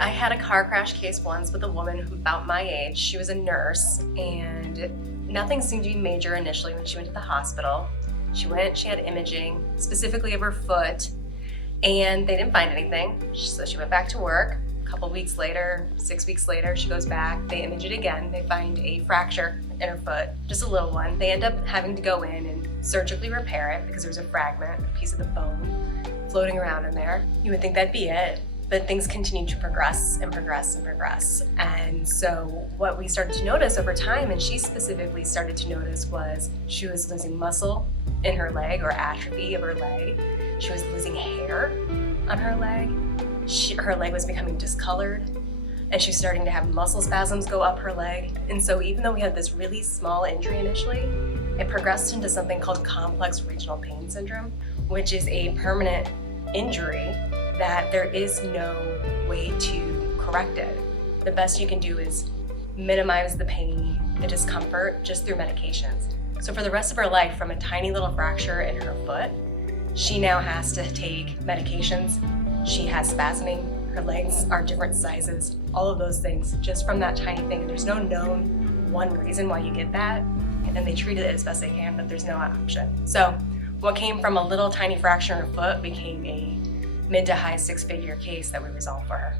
I had a car crash case once with a woman about my age. She was a nurse, and nothing seemed to be major initially when she went to the hospital. She had imaging, specifically of her foot, and they didn't find anything. So she went back to work. A couple weeks later, 6 weeks later, she goes back, they image it again. They find a fracture in her foot, just a little one. They end up having to go in and surgically repair it because there's a fragment, a piece of the bone floating around in there. You would think that'd be it, but things continue to progress and progress and progress. And so what we started to notice over time, and she specifically started to notice, was she was losing muscle in her leg, or atrophy of her leg. She was losing hair on her leg. Her leg was becoming discolored, and she was starting to have muscle spasms go up her leg. And so even though we had this really small injury initially, it progressed into something called complex regional pain syndrome, which is a permanent injury that there is no way to correct it. The best you can do is minimize the pain, the discomfort, just through medications. So for the rest of her life, from a tiny little fracture in her foot, she now has to take medications. She has spasming, her legs are different sizes, all of those things, just from that tiny thing. There's no known one reason why you get that, and they treat it as best they can, but there's no option. So what came from a little tiny fracture in her foot became a mid to high 6-figure case that we resolved for her.